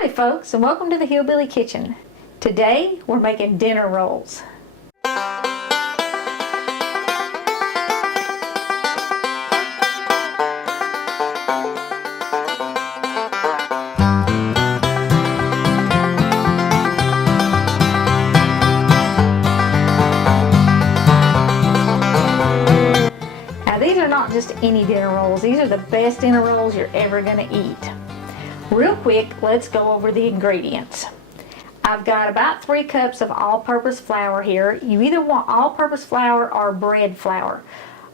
Howdy folks, and welcome to the Hillbilly Kitchen. Today we're making dinner rolls. Now these are not just any dinner rolls, these are the best dinner rolls you're ever going to eat. Real quick, let's go over the ingredients. I've got about 3 cups of all-purpose flour here. You either want all-purpose flour or bread flour.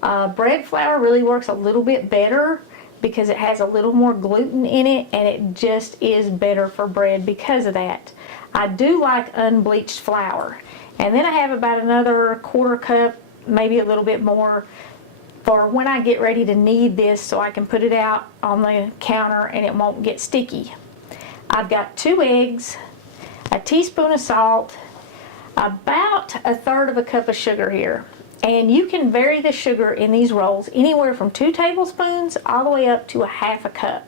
Bread flour really works a little bit better because it has a little more gluten in it, and it just is better for bread because of that. I do like unbleached flour. And then I have about another 1/4 cup, maybe a little bit more, for when I get ready to knead this so I can put it out on the counter and it won't get sticky. I've got 2 eggs, a teaspoon of salt, about 1/3 cup of sugar here. And you can vary the sugar in these rolls anywhere from 2 tablespoons all the way up to 1/2 cup.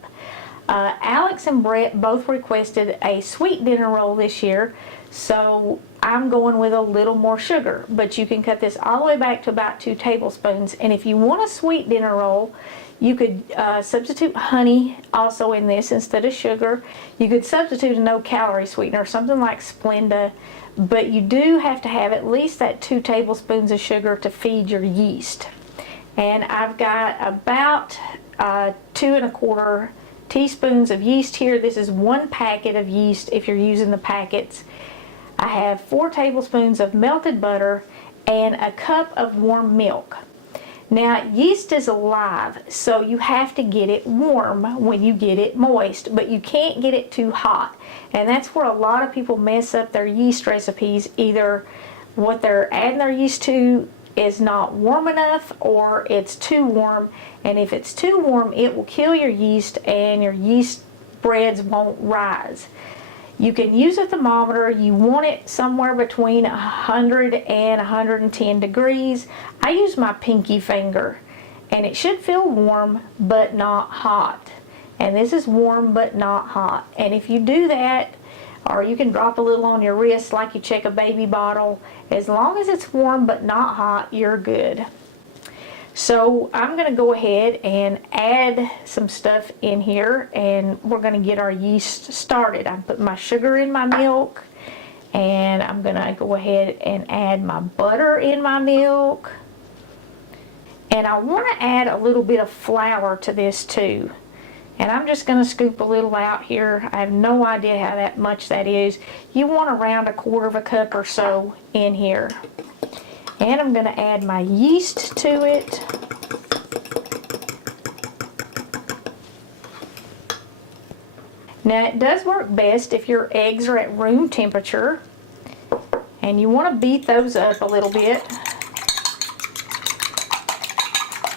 Alex and Brett both requested a sweet dinner roll this year, so I'm going with a little more sugar, but you can cut this all the way back to about 2 tablespoons. And if you want a sweet dinner roll, you could substitute honey also in this instead of sugar. You could substitute a no-calorie sweetener, something like Splenda, but you do have to have at least that 2 tablespoons of sugar to feed your yeast. And I've got about 2 1/4 teaspoons of yeast here. This is 1 packet of yeast if you're using the packets. I have 4 tablespoons of melted butter and a cup of warm milk. Now, yeast is alive, so you have to get it warm when you get it moist, but you can't get it too hot. And that's where a lot of people mess up their yeast recipes. Either what they're adding their yeast to is not warm enough, or it's too warm. And if it's too warm, it will kill your yeast and your yeast breads won't rise. You can use a thermometer. You want it somewhere between 100 and 110 degrees. I use my pinky finger, and it should feel warm but not hot. And this is warm but not hot. And if you do that, or you can drop a little on your wrist like you check a baby bottle, as long as it's warm but not hot, you're good. So I'm going to go ahead and add some stuff in here, and we're going to get our yeast started. I'm putting my sugar in my milk, and I'm going to go ahead and add my butter in my milk. And I want to add a little bit of flour to this too. And I'm just going to scoop a little out here. I have no idea how much that is. You want around 1/4 cup or so in here. And I'm going to add my yeast to it. Now, it does work best if your eggs are at room temperature. And you want to beat those up a little bit.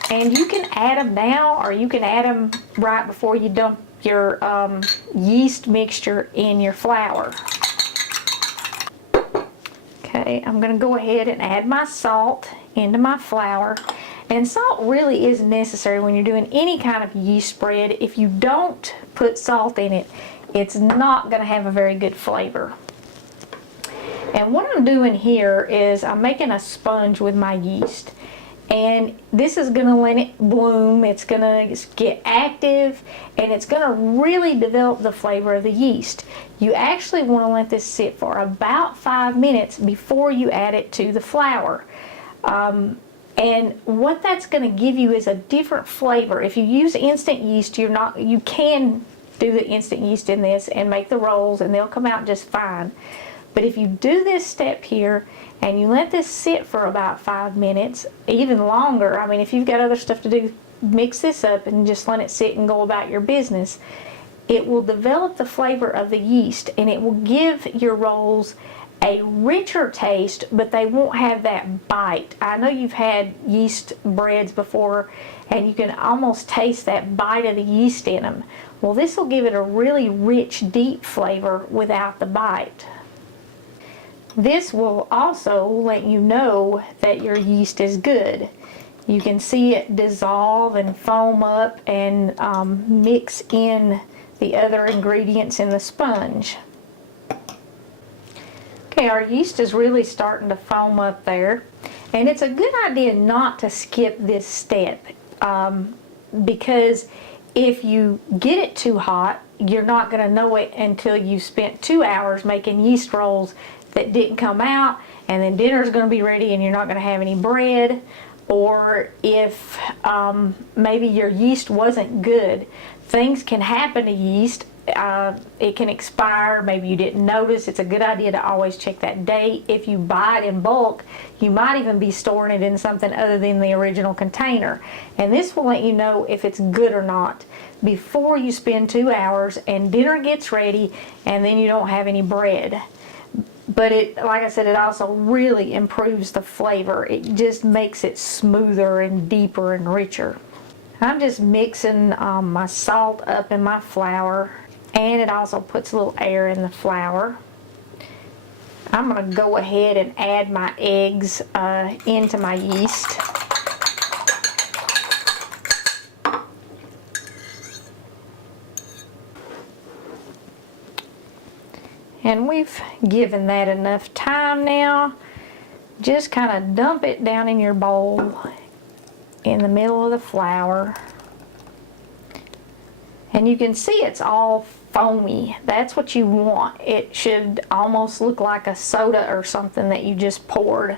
And you can add them now, or you can add them right before you dump your yeast mixture in your flour. Okay, I'm going to go ahead and add my salt into my flour. And salt really is necessary when you're doing any kind of yeast bread. If you don't put salt in it, it's not going to have a very good flavor. And what I'm doing here is I'm making a sponge with my yeast. And this is going to let it bloom, it's going to get active, and it's going to really develop the flavor of the yeast. You actually want to let this sit for about 5 minutes before you add it to the flour. And what that's going to give you is a different flavor. If you use instant yeast, you can do the instant yeast in this and make the rolls, and they'll come out just fine. But if you do this step here and you let this sit for about 5 minutes, even longer, I mean, if you've got other stuff to do, mix this up and just let it sit and go about your business. It will develop the flavor of the yeast, and it will give your rolls a richer taste, but they won't have that bite. I know you've had yeast breads before, and you can almost taste that bite of the yeast in them. Well, this will give it a really rich, deep flavor without the bite. This will also let you know that your yeast is good. You can see it dissolve and foam up and mix in the other ingredients in the sponge. Okay, our yeast is really starting to foam up there, and it's a good idea not to skip this step because if you get it too hot, you're not going to know it until you spent 2 hours making yeast rolls that didn't come out, and then dinner's going to be ready and you're not going to have any bread. Or if maybe your yeast wasn't good. Things can happen to yeast. It can expire. Maybe you didn't notice. It's a good idea to always check that date. If you buy it in bulk, you might even be storing it in something other than the original container. And this will let you know if it's good or not before you spend 2 hours and dinner gets ready and then you don't have any bread. But it, like I said, it also really improves the flavor. It just makes it smoother and deeper and richer. I'm just mixing my salt up in my flour, and it also puts a little air in the flour. I'm going to go ahead and add my eggs into my yeast. And we've given that enough time now. Just kind of dump it down in your bowl in the middle of the flour. And you can see it's all foamy. That's what you want. It should almost look like a soda or something that you just poured.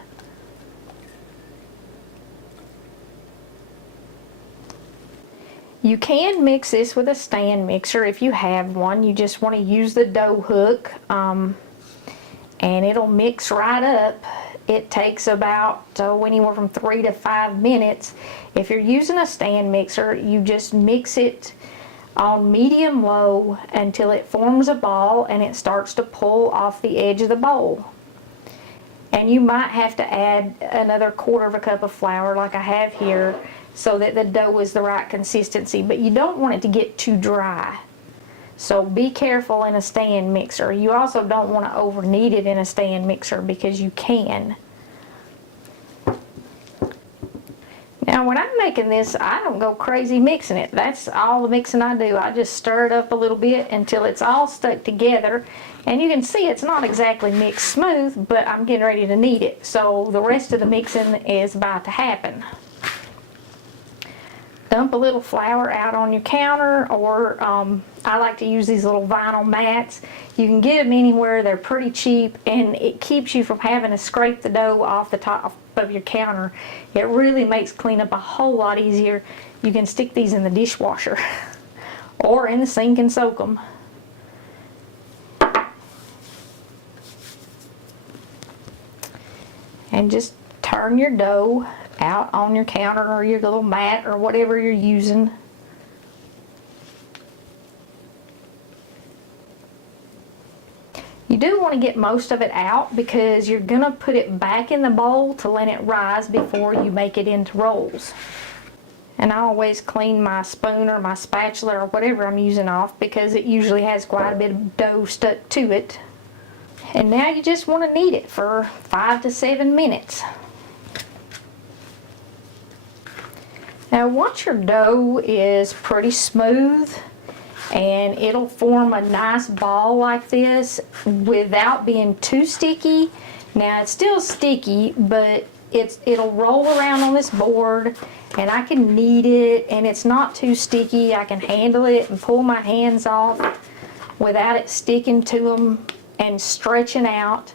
You can mix this with a stand mixer if you have one. You just want to use the dough hook and it'll mix right up. It takes about anywhere from 3 to 5 minutes. If you're using a stand mixer, you just mix it on medium-low until it forms a ball and it starts to pull off the edge of the bowl. And you might have to add another 1/4 cup of flour like I have here, so that the dough is the right consistency, but you don't want it to get too dry. So be careful in a stand mixer. You also don't want to over knead it in a stand mixer because you can. Now when I'm making this, I don't go crazy mixing it. That's all the mixing I do. I just stir it up a little bit until it's all stuck together. And you can see it's not exactly mixed smooth, but I'm getting ready to knead it. So the rest of the mixing is about to happen. Dump a little flour out on your counter, or I like to use these little vinyl mats. You can get them anywhere. They're pretty cheap, and it keeps you from having to scrape the dough off the top of your counter. It really makes cleanup a whole lot easier. You can stick these in the dishwasher or in the sink and soak them. And just turn your dough out on your counter or your little mat or whatever you're using. You do want to get most of it out because you're going to put it back in the bowl to let it rise before you make it into rolls. And I always clean my spoon or my spatula or whatever I'm using off because it usually has quite a bit of dough stuck to it. And now you just want to knead it for 5 to 7 minutes. Now once your dough is pretty smooth and it'll form a nice ball like this without being too sticky. Now it's still sticky, but it'll roll around on this board and I can knead it and it's not too sticky. I can handle it and pull my hands off without it sticking to them and stretching out.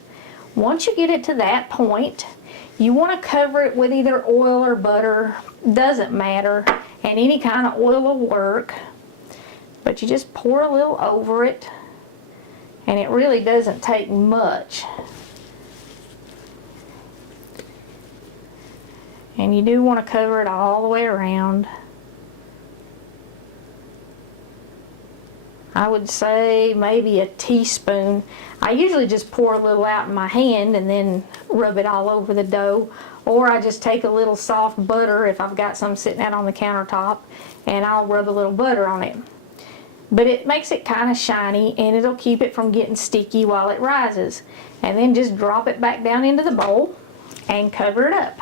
Once you get it to that point, you want to cover it with either oil or butter, doesn't matter, and any kind of oil will work. But you just pour a little over it, and it really doesn't take much. And you do want to cover it all the way around. I would say maybe a teaspoon. I usually just pour a little out in my hand and then rub it all over the dough. Or I just take a little soft butter if I've got some sitting out on the countertop and I'll rub a little butter on it. But it makes it kind of shiny and it'll keep it from getting sticky while it rises. And then just drop it back down into the bowl and cover it up.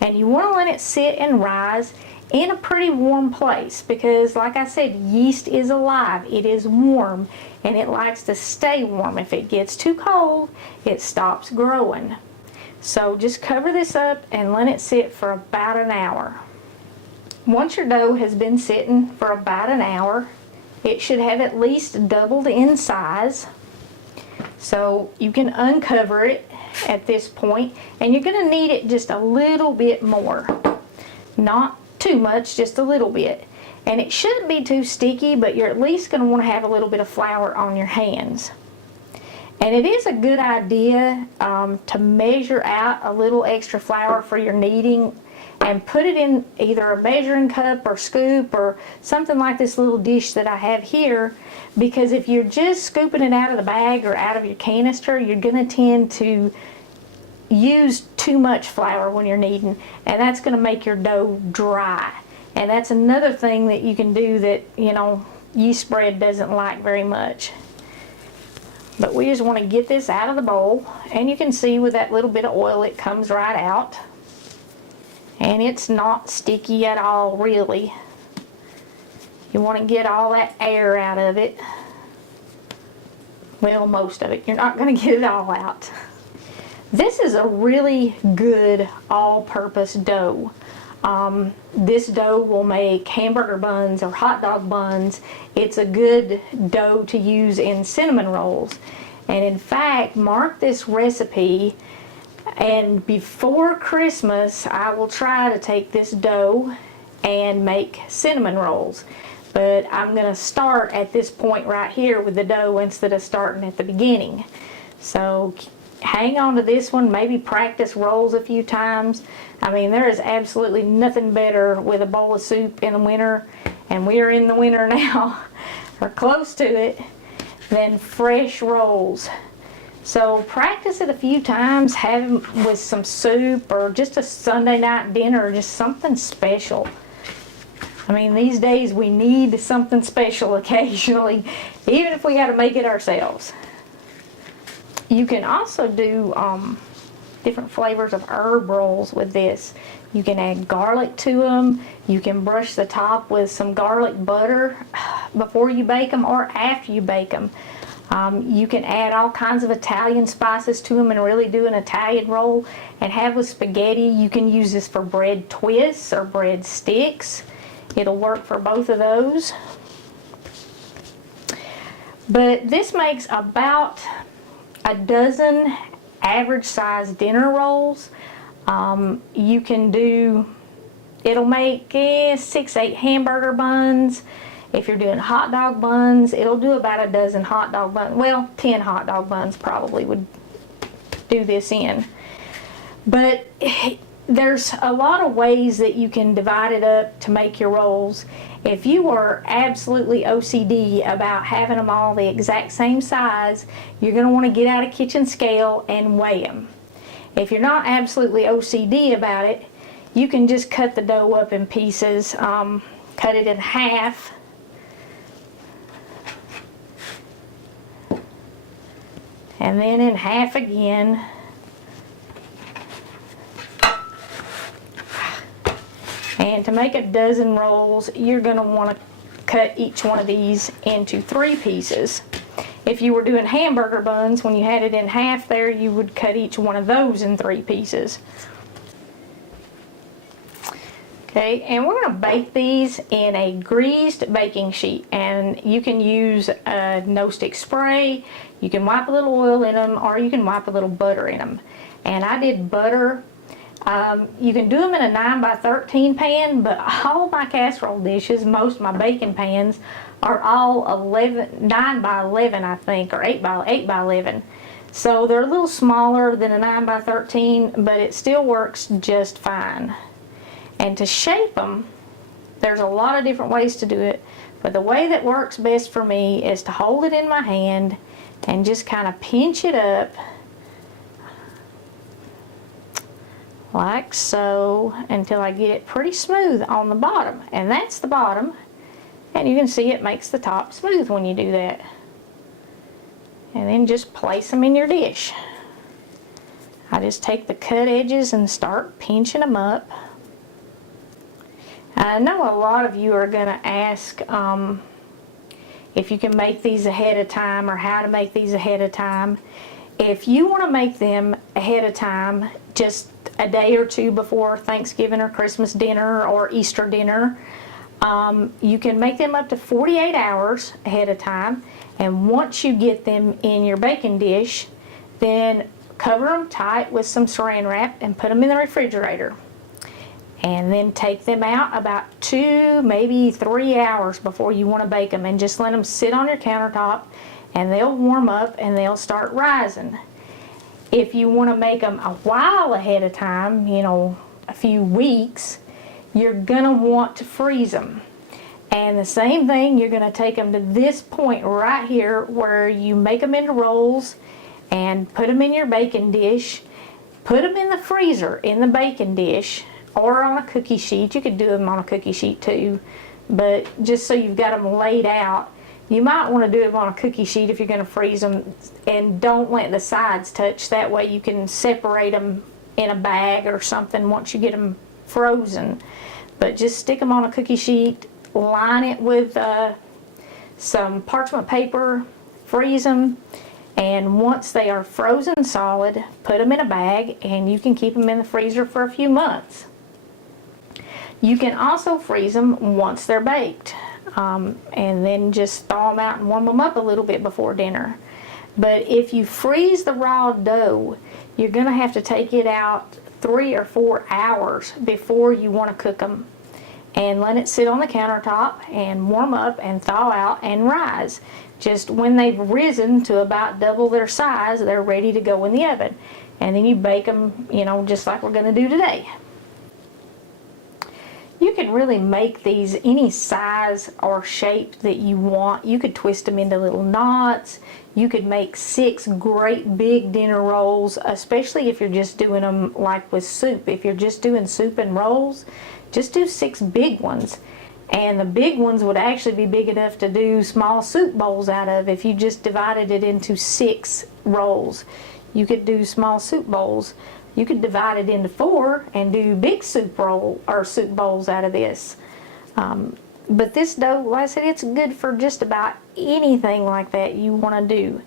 And you want to let it sit and rise in a pretty warm place, because like I said, yeast is alive, it is warm, and it likes to stay warm. If it gets too cold, it stops growing. So just cover this up and let it sit for about an hour. Once your dough has been sitting for about an hour, it should have at least doubled in size. So you can uncover it at this point, and you're going to knead it just a little bit more. Not too much, just a little bit. And it shouldn't be too sticky, but you're at least going to want to have a little bit of flour on your hands. And it is a good idea to measure out a little extra flour for your kneading and put it in either a measuring cup or scoop or something like this little dish that I have here, because if you're just scooping it out of the bag or out of your canister, you're going to tend to use too much flour when you're kneading, and that's going to make your dough dry. And that's another thing that you can do that, you know, yeast bread doesn't like very much. But we just want to get this out of the bowl, and you can see with that little bit of oil it comes right out. And it's not sticky at all, really. You want to get all that air out of it. Well, most of it. You're not going to get it all out. This is a really good all-purpose dough. This dough will make hamburger buns or hot dog buns. It's a good dough to use in cinnamon rolls. And in fact, mark this recipe, and before Christmas I will try to take this dough and make cinnamon rolls. But I'm going to start at this point right here with the dough instead of starting at the beginning. So hang on to this one, maybe practice rolls a few times. I mean, there is absolutely nothing better with a bowl of soup in the winter, and we are in the winter now, or close to it, than fresh rolls. So practice it a few times, have them with some soup or just a Sunday night dinner or just something special. I mean, these days we need something special occasionally, even if we got to make it ourselves. You can also do different flavors of herb rolls with this. You can add garlic to them. You can brush the top with some garlic butter before you bake them or after you bake them. You can add all kinds of Italian spices to them and really do an Italian roll. And have with spaghetti. You can use this for bread twists or bread sticks. It'll work for both of those. But this makes about a dozen average size dinner rolls. You can do, it'll make 6-8 hamburger buns. If you're doing hot dog buns, it'll do about a dozen hot dog buns. Well, 10 hot dog buns probably would do this in. But there's a lot of ways that you can divide it up to make your rolls. If you are absolutely OCD about having them all the exact same size, you're going to want to get out a kitchen scale and weigh them. If you're not absolutely OCD about it, you can just cut the dough up in pieces, cut it in half, and then in half again. And to make a dozen rolls, you're going to want to cut each one of these into 3 pieces. If you were doing hamburger buns, when you had it in half there, you would cut each one of those in 3 pieces. Okay, and we're going to bake these in a greased baking sheet. And you can use a no-stick spray, you can wipe a little oil in them, or you can wipe a little butter in them. And I did butter. You can do them in a 9x13 pan, but all my casserole dishes, most of my baking pans, are all 9x11, I think, or 8x11. So they're a little smaller than a 9x13, but it still works just fine. And to shape them, there's a lot of different ways to do it, but the way that works best for me is to hold it in my hand and just kind of pinch it up like so until I get it pretty smooth on the bottom. And that's the bottom, and you can see it makes the top smooth when you do that. And then just place them in your dish. I just take the cut edges and start pinching them up. I know a lot of you are going to ask if you can make these ahead of time or how to make these ahead of time. If you want to make them ahead of time, just a day or two before Thanksgiving or Christmas dinner or Easter dinner, you can make them up to 48 hours ahead of time. And once you get them in your baking dish, then cover them tight with some saran wrap and put them in the refrigerator. And then take them out about 2, maybe 3 hours before you want to bake them, and just let them sit on your countertop and they'll warm up and they'll start rising. If you want to make them a while ahead of time, you know, a few weeks, you're gonna want to freeze them. And the same thing, you're gonna take them to this point right here where you make them into rolls and put them in your baking dish. Put them in the freezer in the baking dish or on a cookie sheet. You could do them on a cookie sheet too, but just so you've got them laid out. You might want to do them on a cookie sheet if you're going to freeze them, and don't let the sides touch. That way you can separate them in a bag or something once you get them frozen. But just stick them on a cookie sheet, line it with some parchment paper, freeze them, and once they are frozen solid, put them in a bag and you can keep them in the freezer for a few months. You can also freeze them once they're baked, and then just thaw them out and warm them up a little bit before dinner. But if you freeze the raw dough, you're going to have to take it out 3 or 4 hours before you want to cook them, and let it sit on the countertop and warm up and thaw out and rise. Just when they've risen to about double their size, they're ready to go in the oven. And then you bake them, you know, just like we're going to do today. You can really make these any size or shape that you want. You could twist them into little knots. You could make 6 great big dinner rolls, especially if you're just doing them like with soup. If you're just doing soup and rolls, just do 6 big ones. And the big ones would actually be big enough to do small soup bowls out of if you just divided it into 6 rolls. You could do small soup bowls. You could divide it into 4 and do big soup roll or soup bowls out of this. But this dough, like I said, it's good for just about anything like that you want to do.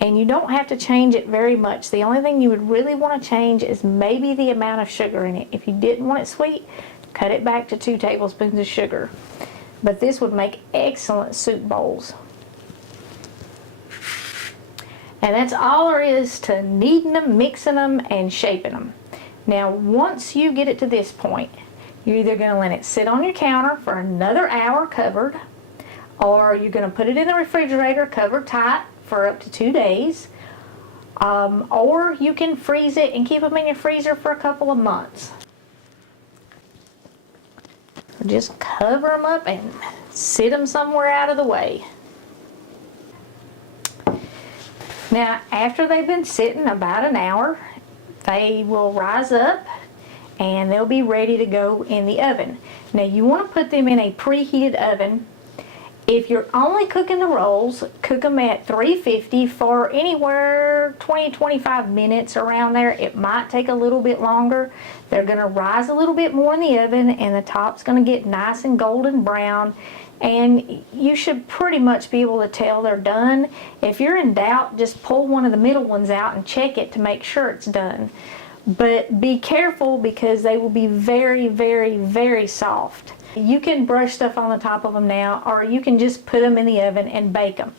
And you don't have to change it very much. The only thing you would really want to change is maybe the amount of sugar in it. If you didn't want it sweet, cut it back to 2 tablespoons of sugar. But this would make excellent soup bowls. And that's all there is to kneading them, mixing them, and shaping them. Now, once you get it to this point, you're either going to let it sit on your counter for another hour covered, or you're going to put it in the refrigerator covered tight for up to 2 days, or you can freeze it and keep them in your freezer for a couple of months. Just cover them up and sit them somewhere out of the way. Now, after they've been sitting about an hour, they will rise up and they'll be ready to go in the oven. Now, you want to put them in a preheated oven. If you're only cooking the rolls, cook them at 350 for anywhere 20-25 minutes around there. It might take a little bit longer. They're going to rise a little bit more in the oven and the top's going to get nice and golden brown. And you should pretty much be able to tell they're done. If you're in doubt, just pull one of the middle ones out and check it to make sure it's done. But be careful because they will be very, very, very soft. You can brush stuff on the top of them now, or you can just put them in the oven and bake them.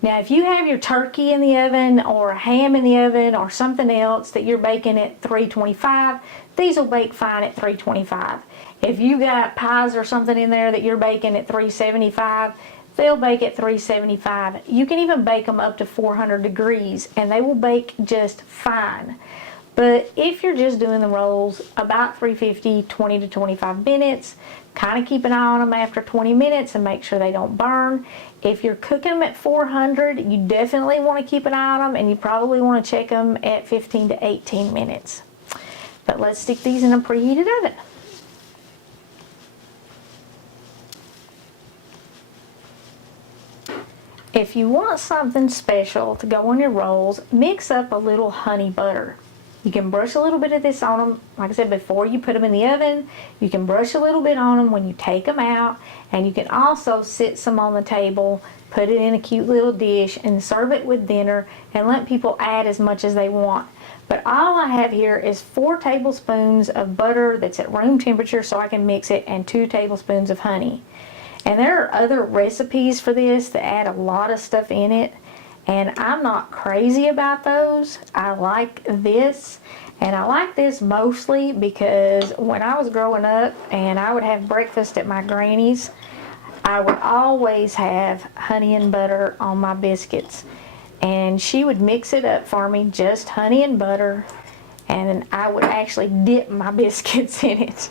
Now, if you have your turkey in the oven or ham in the oven or something else that you're baking at 325, these will bake fine at 325. If you got pies or something in there that you're baking at 375, they'll bake at 375. You can even bake them up to 400 degrees and they will bake just fine. But if you're just doing the rolls, about 350, 20 to 25 minutes, kind of keep an eye on them after 20 minutes and make sure they don't burn. If you're cooking them at 400, you definitely want to keep an eye on them, and you probably want to check them at 15 to 18 minutes. But let's stick these in a preheated oven. If you want something special to go on your rolls, mix up a little honey butter. You can brush a little bit of this on them, like I said, before you put them in the oven. You can brush a little bit on them when you take them out, and you can also sit some on the table, put it in a cute little dish, and serve it with dinner, and let people add as much as they want. But all I have here is 4 tablespoons of butter that's at room temperature so I can mix it, and 2 tablespoons of honey. And there are other recipes for this that add a lot of stuff in it, and I'm not crazy about those. I like this, and I like this mostly because when I was growing up and I would have breakfast at my granny's, I would always have honey and butter on my biscuits. And she would mix it up for me, just honey and butter, and I would actually dip my biscuits in it.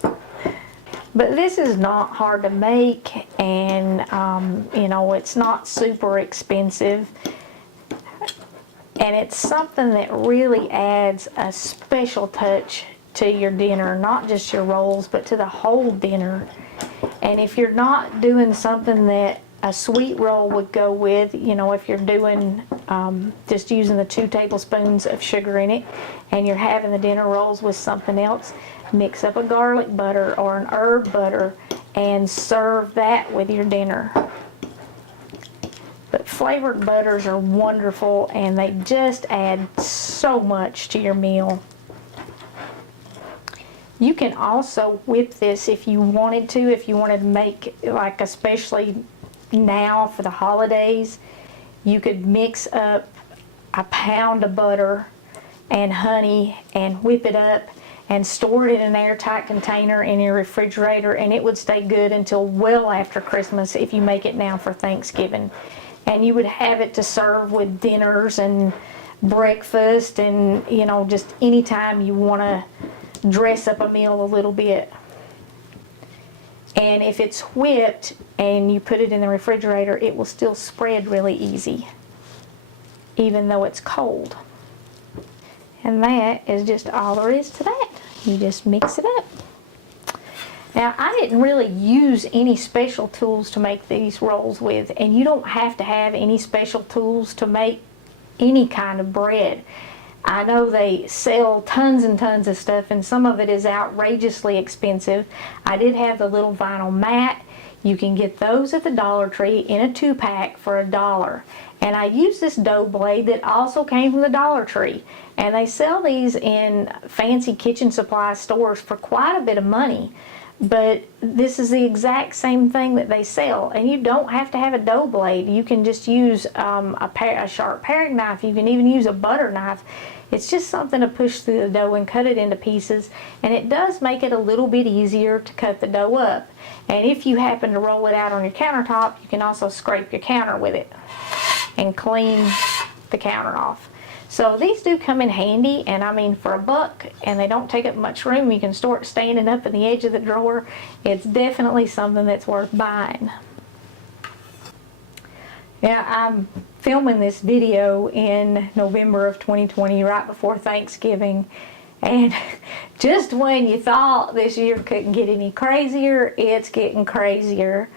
But this is not hard to make, and you know, it's not super expensive. And it's something that really adds a special touch to your dinner, not just your rolls, but to the whole dinner. And if you're not doing something that a sweet roll would go with, you know, if you're doing just using the 2 tablespoons of sugar in it, and you're having the dinner rolls with something else, mix up a garlic butter or an herb butter and serve that with your dinner. But flavored butters are wonderful, and they just add so much to your meal. You can also whip this if you wanted to, if you wanted to make, like, especially now for the holidays, you could mix up a pound of butter and honey and whip it up and store it in an airtight container in your refrigerator, and it would stay good until well after Christmas if you make it now for Thanksgiving. And you would have it to serve with dinners and breakfast, and you know, just anytime you want to dress up a meal a little bit. And if it's whipped and you put it in the refrigerator, it will still spread really easy, even though it's cold. And that is just all there is to that. You just mix it up. Now, I didn't really use any special tools to make these rolls with, and you don't have to have any special tools to make any kind of bread. I know they sell tons and tons of stuff, and some of it is outrageously expensive. I did have the little vinyl mat. You can get those at the Dollar Tree in a 2-pack for $1. And I used this dough blade that also came from the Dollar Tree. And they sell these in fancy kitchen supply stores for quite a bit of money. But this is the exact same thing that they sell, and you don't have to have a dough blade. You can just use a sharp paring knife. You can even use a butter knife. It's just something to push through the dough and cut it into pieces, and it does make it a little bit easier to cut the dough up. And if you happen to roll it out on your countertop, you can also scrape your counter with it and clean the counter off. So these do come in handy, and I mean, for $1, and they don't take up much room. You can store it standing up in the edge of the drawer. It's definitely something that's worth buying. Now, I'm filming this video in November of 2020, right before Thanksgiving, and just when you thought this year couldn't get any crazier, it's getting crazier.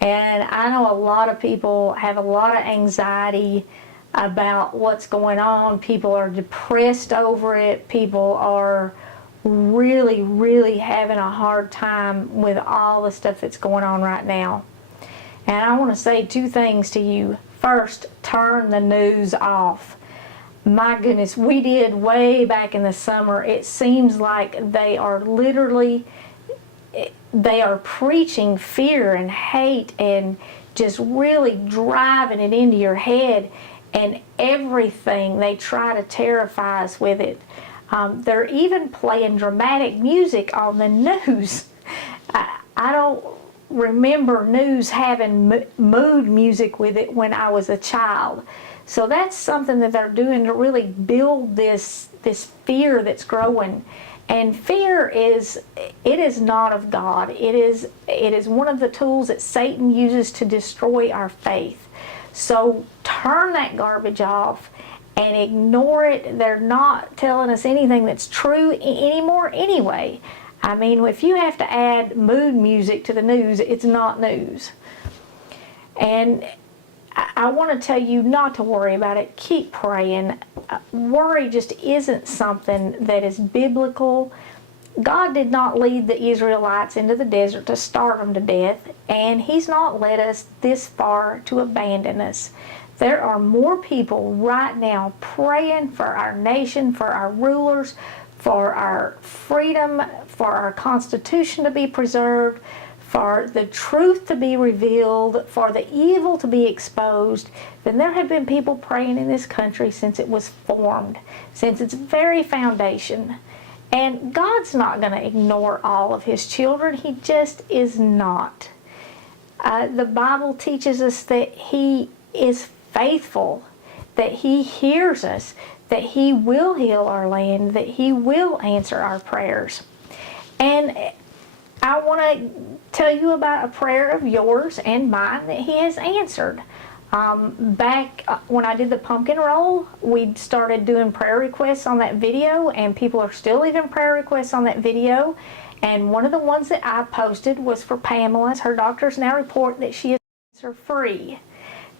And I know a lot of people have a lot of anxiety about what's going on. People are depressed over it. People are really, really having a hard time with all the stuff that's going on right now. And I want to say 2 things to you. First, turn the news off. My goodness, we did way back in the summer. It seems like they are preaching fear and hate and just really driving it into your head. And everything, they try to terrify us with it. They're even playing dramatic music on the news. I don't remember news having mood music with it when I was a child. So that's something that they're doing to really build this fear that's growing. And fear is not of God. It is one of the tools that Satan uses to destroy our faith. So turn that garbage off and ignore it. They're not telling us anything that's true anymore anyway. I mean, if you have to add mood music to the news, it's not news. And I want to tell you not to worry about it. Keep praying. Worry just isn't something that is biblical. God did not lead the Israelites into the desert to starve them to death, and He's not led us this far to abandon us. There are more people right now praying for our nation, for our rulers, for our freedom, for our Constitution to be preserved, for the truth to be revealed, for the evil to be exposed, than there have been people praying in this country since it was formed, since its very foundation. And God's not going to ignore all of His children. He just is not. The Bible teaches us that He is faithful, that He hears us, that He will heal our land, that He will answer our prayers. And I want to tell you about a prayer of yours and mine that He has answered. Back when I did the pumpkin roll, we started doing prayer requests on that video, and people are still leaving prayer requests on that video. And one of the ones that I posted was for Pamela's. Her doctors now report that she is cancer-free.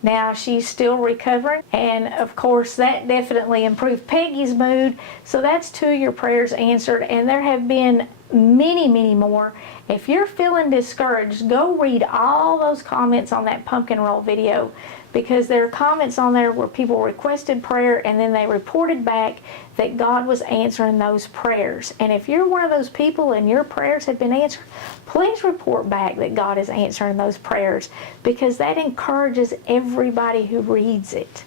Now, she's still recovering, and of course that definitely improved Peggy's mood. So that's 2 of your prayers answered, and there have been many, many more. If you're feeling discouraged, go read all those comments on that pumpkin roll video, because there are comments on there where people requested prayer and then they reported back that God was answering those prayers. And if you're one of those people and your prayers have been answered, please report back that God is answering those prayers, because that encourages everybody who reads it.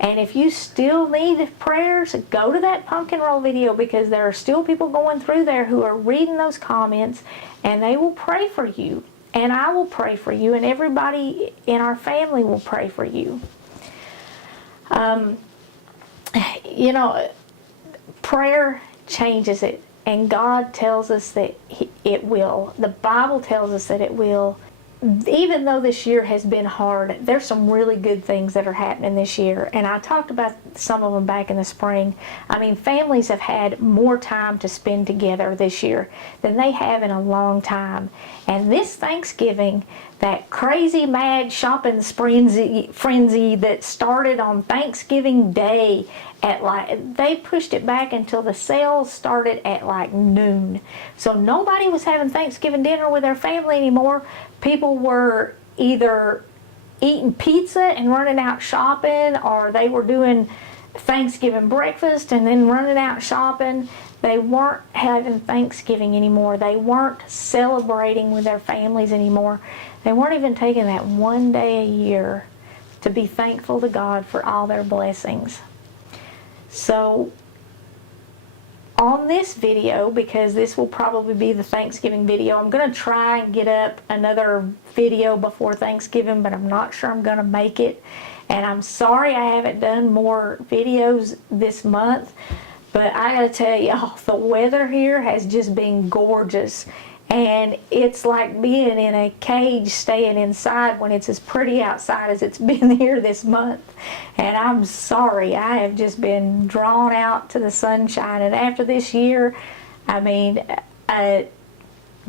And if you still need prayers, go to that pumpkin roll video, because there are still people going through there who are reading those comments, and they will pray for you. And I will pray for you, and everybody in our family will pray for you. You know, prayer changes it, and God tells us that it will. The Bible tells us that it will. Even though this year has been hard, there's some really good things that are happening this year, and I talked about some of them back in the spring. I mean, families have had more time to spend together this year than they have in a long time. And this Thanksgiving, that crazy mad shopping frenzy that started on Thanksgiving Day they pushed it back until the sales started at like noon. So nobody was having Thanksgiving dinner with their family anymore. People were either eating pizza and running out shopping, or they were doing Thanksgiving breakfast and then running out shopping. They weren't having Thanksgiving anymore. They weren't celebrating with their families anymore. They weren't even taking that one day a year to be thankful to God for all their blessings. So on this video, because this will probably be the Thanksgiving video, I'm going to try and get up another video before Thanksgiving, but I'm not sure I'm going to make it. And I'm sorry I haven't done more videos this month, but I got to tell y'all, the weather here has just been gorgeous. And it's like being in a cage staying inside when it's as pretty outside as it's been here this month. And I'm sorry, I have just been drawn out to the sunshine. And after this year, I mean, a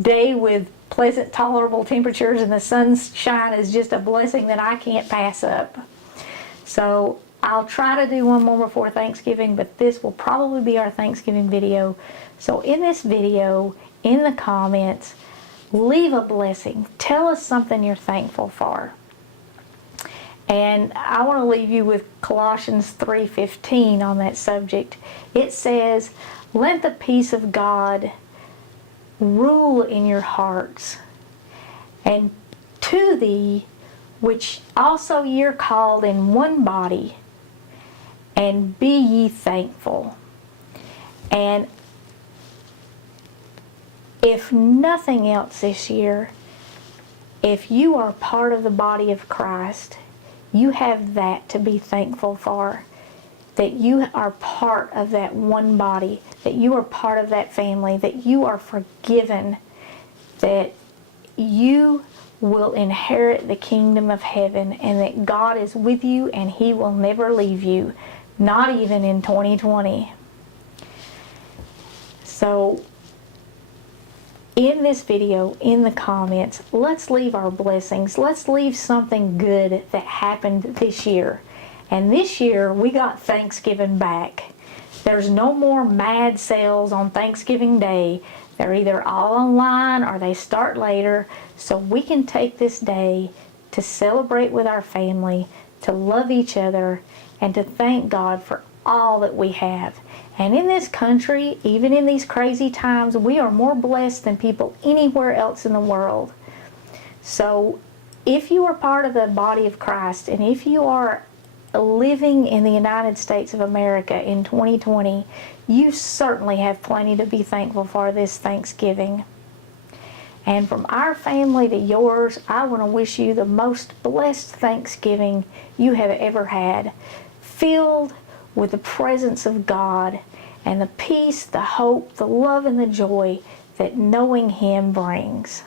day with pleasant, tolerable temperatures and the sunshine is just a blessing that I can't pass up. So I'll try to do one more before Thanksgiving, but this will probably be our Thanksgiving video. So in this video, in the comments, leave a blessing. Tell us something you're thankful for. And I want to leave you with Colossians 3:15 on that subject. It says, "Let the peace of God rule in your hearts, and to thee, which also ye are called in one body, and be ye thankful." And if nothing else this year, if you are part of the body of Christ, you have that to be thankful for. That you are part of that one body, that you are part of that family, that you are forgiven, that you will inherit the kingdom of heaven, and that God is with you and He will never leave you, not even in 2020. So in this video, in the comments, let's leave our blessings. Let's leave something good that happened this year. And this year, we got Thanksgiving back. There's no more mad sales on Thanksgiving Day. They're either all online or they start later. So we can take this day to celebrate with our family, to love each other, and to thank God for all that we have. And in this country, even in these crazy times, we are more blessed than people anywhere else in the world. So if you are part of the body of Christ, and if you are living in the United States of America in 2020, you certainly have plenty to be thankful for this Thanksgiving. And from our family to yours, I want to wish you the most blessed Thanksgiving you have ever had, filled with the presence of God and the peace, the hope, the love, and the joy that knowing Him brings.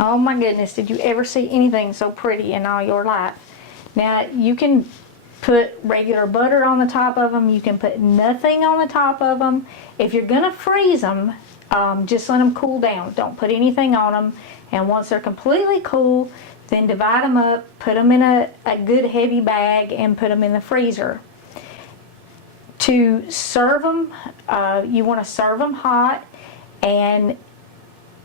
Oh my goodness, did you ever see anything so pretty in all your life? Now, you can put regular butter on the top of them. You can put nothing on the top of them. If you're going to freeze them, just let them cool down. Don't put anything on them. And once they're completely cool, then divide them up, put them in a good heavy bag, and put them in the freezer. To serve them, you want to serve them hot, and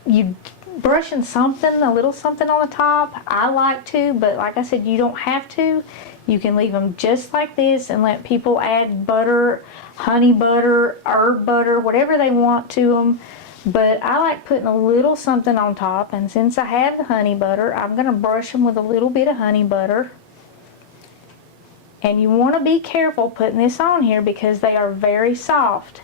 you brushing something, a little something on the top. I like to, but like I said, you don't have to. You can leave them just like this and let people add butter, honey butter, herb butter, whatever they want to them. But I like putting a little something on top, and since I have the honey butter, I'm going to brush them with a little bit of honey butter. And you want to be careful putting this on here because they are very soft.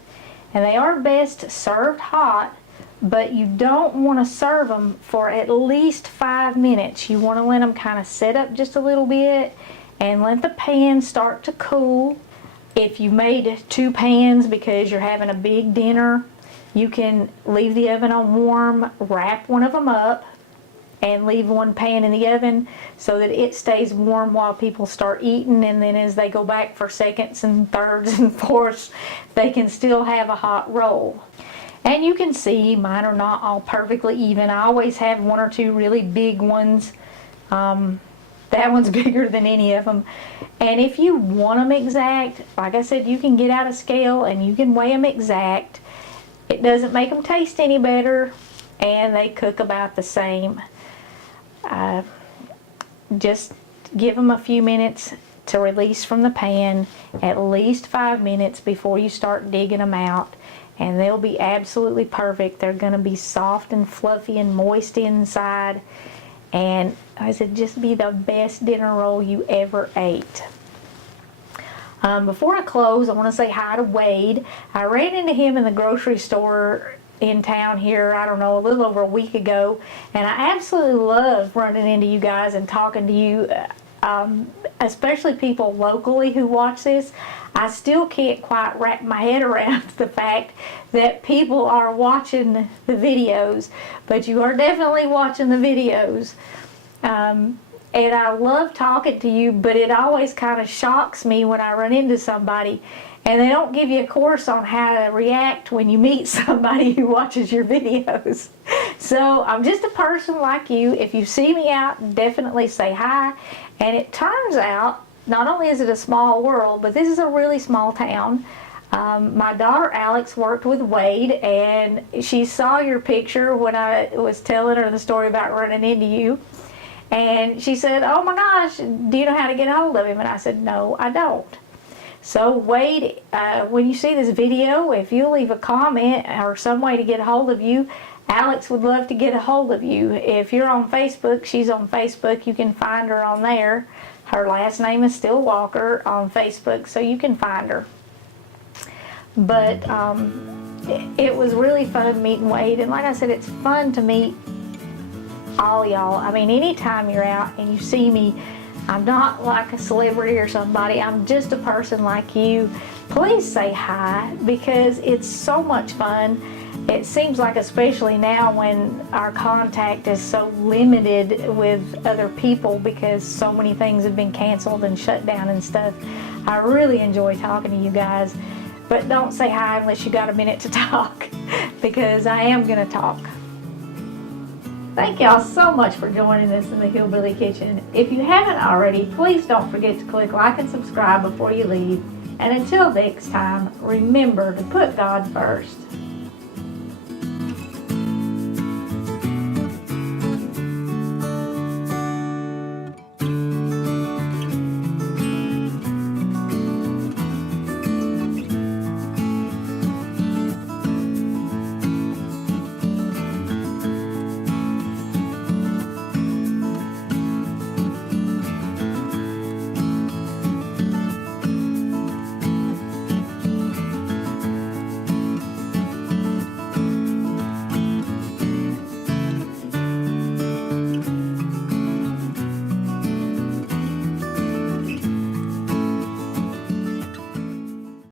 And they are best served hot, but you don't want to serve them for at least 5 minutes. You want to let them kind of set up just a little bit and let the pan start to cool. If you made 2 pans because you're having a big dinner, you can leave the oven on warm, wrap one of them up, and leave one pan in the oven so that it stays warm while people start eating, and then as they go back for seconds and thirds and fourths, they can still have a hot roll. And you can see mine are not all perfectly even. I always have 1 or 2 really big ones. That one's bigger than any of them. And if you want them exact, like I said, you can get out a scale and you can weigh them exact. It doesn't make them taste any better, and they cook about the same. Just give them a few minutes to release from the pan, at least 5 minutes before you start digging them out, and they'll be absolutely perfect. They're going to be soft and fluffy and moist inside, and I said, just be the best dinner roll you ever ate. Before I close, I want to say hi to Wade. I ran into him in the grocery store in town here, I don't know, a little over a week ago, and I absolutely love running into you guys and talking to you, especially people locally who watch this. I still can't quite wrap my head around the fact that people are watching the videos, but you are definitely watching the videos. And I love talking to you, but it always kind of shocks me when I run into somebody and they don't give you a course on how to react when you meet somebody who watches your videos. So I'm just a person like you. If you see me out, definitely say hi. And it turns out, not only is it a small world, but this is a really small town. My daughter Alex worked with Wade, and she saw your picture when I was telling her the story about running into you. And she said, oh my gosh, do you know how to get a hold of him? And I said, no, I don't. So Wade, when you see this video, if you leave a comment or some way to get a hold of you, Alex would love to get a hold of you. If you're on Facebook, she's on Facebook. You can find her on there. Her last name is still Walker on Facebook, so you can find her. But it was really fun meeting Wade. And like I said, it's fun to meet all y'all. I mean, anytime you're out and you see me, I'm not like a celebrity or somebody. I'm just a person like you. Please say hi, because it's so much fun. It seems like, especially now when our contact is so limited with other people because so many things have been canceled and shut down and stuff, I really enjoy talking to you guys. But don't say hi unless you got a minute to talk, because I am gonna talk. Thank y'all so much for joining us in the Hillbilly Kitchen. If you haven't already, please don't forget to click like and subscribe before you leave. And until next time, remember to put God first.